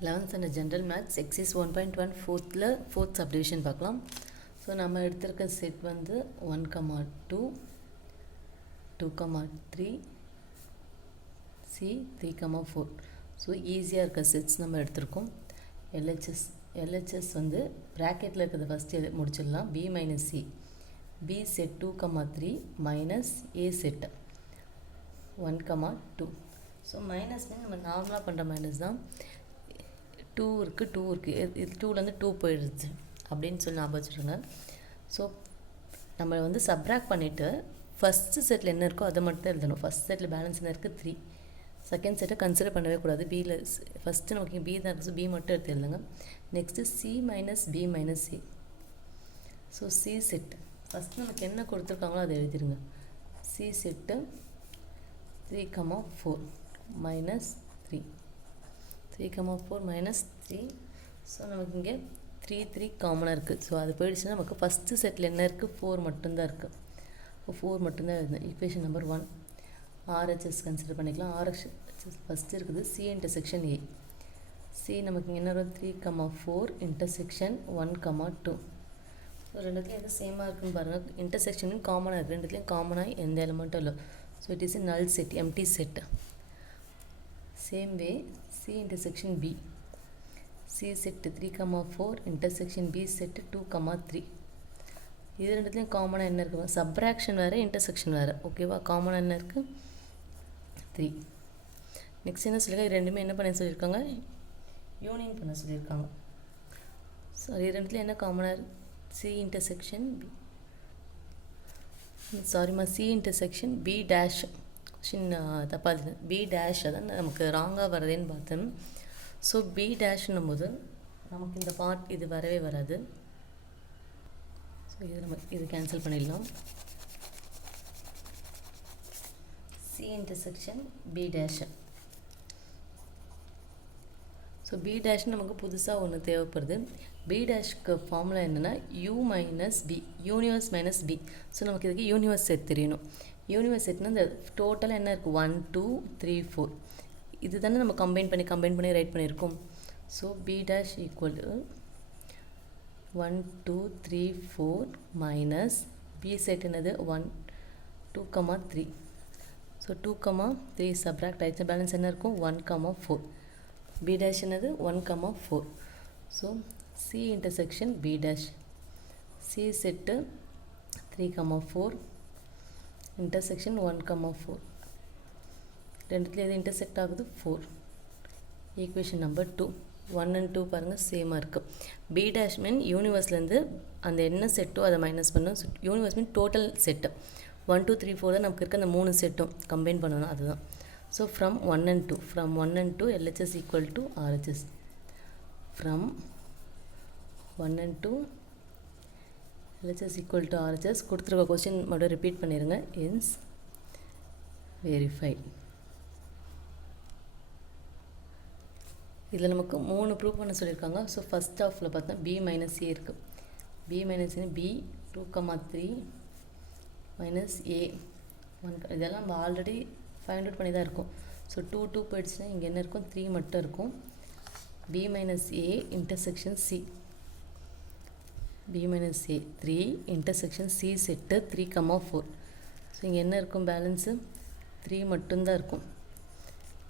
11th and general maths exercise 1.1 fourth subdivision பார்க்கலாம். So நம்ம எடுத்திருக்க செட் வந்து 1, 2, 2, 3, C, 3, 4. ஸோ ஈஸியாக இருக்க செட்ஸ் நம்ம எடுத்திருக்கோம். LHS வந்து ப்ராக்கெட்டில் இருக்கிறத ஃபஸ்ட்டு முடிச்சிடலாம். B minus C, B set 2, 3 minus A set 1, 2. So minus மீன் நம்ம நார்மலாக பண்ணுற மைனஸ் தான். 2 இருக்குது, இது 2லேருந்து 2 போயிடுச்சு அப்படின்னு சொல்லி ஞாபகம் வச்சுருங்க. ஸோ நம்ம வந்து சப்ராக்ட் பண்ணிவிட்டு ஃபஸ்ட்டு செட்டில் என்ன இருக்கோ அதை மட்டும் எழுதணும். ஃபஸ்ட் செட்டில் பேலன்ஸ் என்ன இருக்குது 3. செகண்ட் செட்டை கன்சிடர் பண்ணவே கூடாது. பியில் ஃபஸ்ட்டு நமக்கு பி தான் இருக்குது, ஸோ பி மட்டும் எடுத்து எழுதுங்க. Next C minus B minus C. So C set first நமக்கு என்ன கொடுத்துருக்காங்களோ அதை எழுதிடுங்க. C set 3, 4 minus 3. 3, 4 minus 3. So நமக்கு இங்கே 3 காமனாக இருக்குது. ஸோ அது போயிடுச்சுன்னா நமக்கு ஃபஸ்ட்டு செட்டில் என்ன இருக்குது 4 மட்டும்தான் இருக்குது. இப்போ 4 மட்டும்தான் எழுதுங்க. ஈக்குவேஷன் நம்பர் 1 RHS கன்சிடர் பண்ணிக்கலாம். RHS ஃபஸ்ட்டு இருக்குது C இன்டர்செக்ஷன் A. C நமக்கு இங்கே என்ன வரும் 3, 4 இன்டர்செக்ஷன் 1, 2. ஸோ ரெண்டுத்துலையும் எது சேமாக இருக்குன்னு பாருங்கள். இன்டர்செக்ஷனும் காமனாக இருக்குது, ரெண்டுத்துலையும் காமனாக எந்த எலிமெண்ட்டும் இல்லை. So it is a null set, empty set. Same way C intersection B. C set 3, 4 intersection B set 2, 3. இது ரெண்டுத்துலையும் காமனாக என்ன இருக்குது சப்ராக்ஷன் வேறு இன்டர்செக்ஷன் வேறு. ஓகேவா, காமனாக என்ன இருக்குது 3. நெக்ஸ்ட் என்ன சொல்லியிருக்காங்க, ரெண்டுமே என்ன பண்ண சொல்லியிருக்காங்க யூனியன் பண்ண சொல்லியிருக்காங்க. ஸோ இது ரெண்டுத்துலையும் என்ன காமனாக C intersection B. சாரிம்மா, C intersection B dash. Question தப்பாக B dash அதான் நமக்கு ராங்காக வரதேன்னு பார்த்தேன். ஸோ B டேஷ்னும் போது நமக்கு இந்த பார்ட் இது வரவே வராது. ஸோ இது நம்ம இது கேன்சல் பண்ணிடலாம். C intersection B dash. So B dash நமக்கு புதுசாக ஒன்று தேவைப்படுது. B dashக்கு ஃபார்முலா என்னென்னா U minus B, universe minus B. So நமக்கு இதுக்கு யூனிவர்ஸ் செட் தெரியணும். யூனிவர்ஸ் செட்னா இந்த டோட்டலாக என்ன இருக்குது 1, 2, 3, 4. இது தானே நம்ம கம்பைன் பண்ணி ரைட் பண்ணியிருக்கோம். So B dash equal to 1, 2, 3, 4 minus B set என்னது 1, 2, 3. ஸோ 2, 3 சப்ராக்ட் ஆகிடுச்சு. பேலன்ஸ் என்ன இருக்கும் 1, 4. B dash என்னது 1, 4. So C intersection B dash. C set 3, 4 intersection 1, 4. ரெண்டுத்துலேயும் எது இன்டர்செக்ட் ஆகுது 4. ஈக்குவேஷன் நம்பர் 2 1 and 2 பாருங்கள் சேமாக இருக்குது. B dash மீன் யூனிவர்ஸ்லேருந்து அந்த என்ன செட்டோ அதை மைனஸ் பண்ணணும். யூனிவர்ஸ் மீன் டோட்டல் செட்டு 1, 2, 3, 4 தான் நமக்கு இருக்க அந்த 3 செட்டும் கம்பைன் பண்ணணும், அதுதான். So from 1 and 2 LHS equal to RHS. From 1 and 2 LHS equal to RHS. கொடுத்துருக்க கொஸ்டின் மட்டும் ரிப்பீட் பண்ணிடுங்க. இன்ஸ் வெரிஃபை. இதில் நமக்கு 3 ப்ரூவ் பண்ண சொல்லியிருக்காங்க. ஸோ ஃபஸ்ட் ஹாஃபில் பார்த்தா B minus A இருக்குது. B minus A B 2, 3 minus A 1. இதெல்லாம் நம்ம ஆல்ரெடி ஃபைண்ட் அவுட் பண்ணி தான் இருக்கும். ஸோ 2, 2 போயிடுச்சுன்னா இங்கே என்ன இருக்கும் 3 மட்டும் இருக்கும். B minus A intersection C. B minus A 3 intersection C set 3, 4. So இங்கே என்ன இருக்கும் பேலன்ஸு 3 மட்டும்தான் இருக்கும்.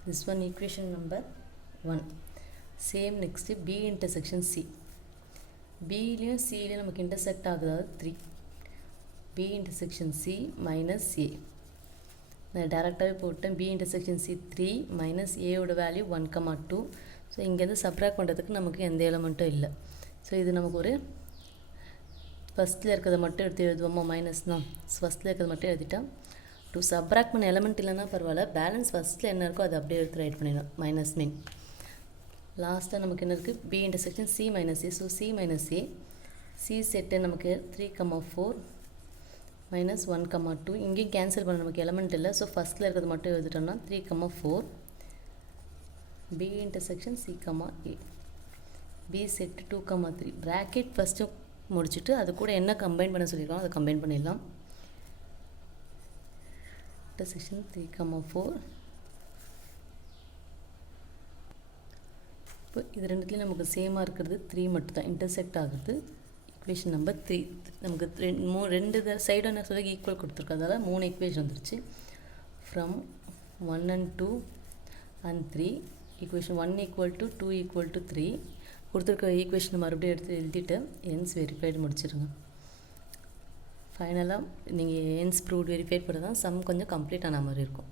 This one equation number 1. Same next B intersection C. Bலேயும் Cலேயும் நமக்கு இன்டர்செக்ட் ஆகுது 3. B intersection C minus A. நான் டேரெக்டாகவே போட்டேன். B intersection C 3 minus Aயோட வேல்யூ 1, 2. ஸோ இங்கேருந்து சப்ராக்ட் பண்ணுறதுக்கு நமக்கு எந்த எலமெண்ட்டும் இல்லை. ஸோ இது நமக்கு ஒரு ஃபஸ்ட்டில் இருக்கிறத மட்டும் எடுத்து எழுதுவோமா மைனஸ் தான். ஃபஸ்ட்டில் இருக்கிறத மட்டும் எழுதிட்டா டூ சப்ராக்ட் பண்ண எலமெண்ட் இல்லைன்னா பரவாயில்ல, பேலன்ஸ் ஃபஸ்ட்டில் என்ன இருக்கோ அதை அப்படியே எடுத்து ரைட் பண்ணிடணும் மைனஸ் மீன். லாஸ்ட்டாக நமக்கு என்ன இருக்குது B intersection C minus A. So C minus A C set நமக்கு 3, 4 மைனஸ் 1, 2. இங்கேயும் கேன்சல் பண்ண நமக்கு எலமெண்ட் இல்லை. ஸோ ஃபஸ்ட்டில் இருக்கிறது மட்டும் எழுதிட்டோம்னா 3, 4 B intersection C, A. B set 2, 3 bracket first முடிச்சுட்டு அது கூட என்ன கம்பைன் பண்ண சொல்லியிருக்கோம் அதை கம்பைன் பண்ணிடலாம். intersection 3, 4 இப்போ இது ரெண்டுத்துலேயும் நமக்கு சேமாக இருக்கிறது 3 மட்டும் தான் இன்டர்செக்ட் ஆகுது. ஈக்குவேஷன் நம்பர் 3 நமக்கு ரெண்டு சைடும் என்ன சொல்லி ஈக்குவல் கொடுத்துருக்கறதால 3 ஈக்குவேஷன் வந்துருச்சு. From 1 and 2 and 3 equation 1 equal to 2 equal to 3 கொடுத்துருக்க ஈக்குவேஷன் மறுபடியும் எடுத்து எழுதிட்டு என்ஸ் வெரிஃபைடு முடிச்சிடுங்க. ஃபைனலாக நீங்கள் என்ஸ் ப்ரூவ்ட் வெரிஃபைட் பண்ண தான் சம் கொஞ்சம் கம்ப்ளீட் ஆன மாதிரி இருக்கும்.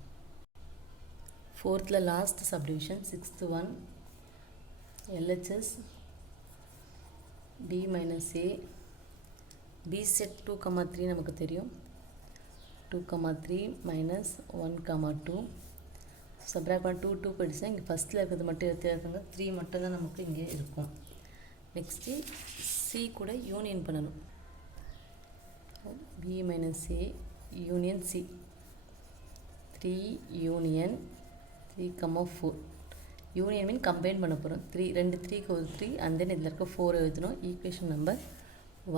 4th last subdivision 6th one LHS B minus A B set 2, 3 நமக்கு தெரியும். 2, 3 minus 1, 2 சப்ராக்ட் பண்ண 2, 2 படிச்சா இங்கே ஃபஸ்ட்டில் இருக்கிறது மட்டும் எடுத்துருக்காங்க. 3 மட்டும் தான் நமக்கு இங்கே இருக்கும். நெக்ஸ்ட்டு C கூட யூனியன் பண்ணணும். B minus A union C 3 union 3, 4 union mean combine பண்ண போகிறோம். 2 3க்கு ஒரு 3 அண்ட் தென் இதில் இருக்க 4 எழுதணும். ஈக்குவேஷன் நம்பர்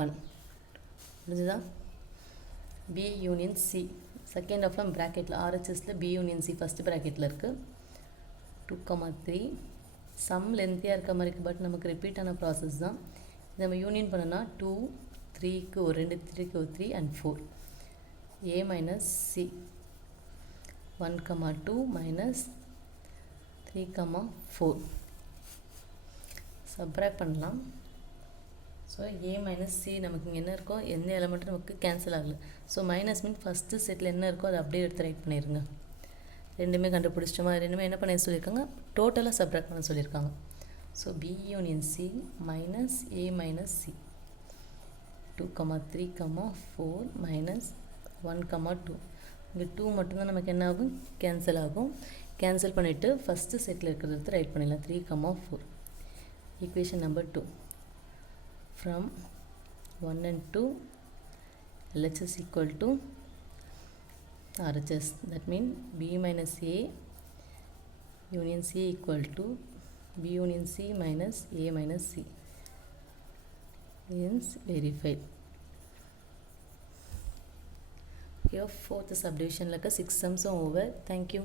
1 புரிஞ்சுதான். B union C second of ப்ராக்கெட்டில் RHSல B யூனியன் C ஃபஸ்ட் ப்ராக்கெட்டில் இருக்குது. 2, 3 சம் லென்த்தியாக இருக்க மாதிரி இருக்குது, பட் நமக்கு ரிப்பீட் ஆன ப்ராசஸ் தான். இதை நம்ம யூனியன் பண்ணோன்னா 2 3க்கு ஒரு 2 3க்கு ஒரு 3 and 4 A minus C 1, 2 minus 3, 4 subtract பண்ணலாம். ஸோ A minus C நமக்கு இங்கே என்ன இருக்கோ எந்த எலமெண்ட்டும் நமக்கு கேன்சல் ஆகலை. So minus mean first settle என்ன இருக்கோ அதை அப்படியே எடுத்து ரைட் பண்ணிடுங்க. ரெண்டுமே கண்டுபிடிச்சோமா, ரெண்டுமே என்ன பண்ண சொல்லியிருக்காங்க, டோட்டலாக சப்ராக்ட் பண்ண சொல்லியிருக்காங்க. So B union C minus A minus C 2, 3, 4 minus 1, 2 இங்கே 2 மட்டும்தான் நமக்கு என்ன ஆகும், கேன்சல் ஆகும். கேன்சல் பண்ணிவிட்டு ஃபஸ்ட்டு செட்டில் இருக்கிறத எடுத்து ரைட் பண்ணிடலாம். 3, 4 equation number 2 from 1 and 2 LHS equal to RHS. That means B minus A union C equal to B union C minus A minus C. Hence verified. Here 4th subdivision like a 6 sums over. Thank you.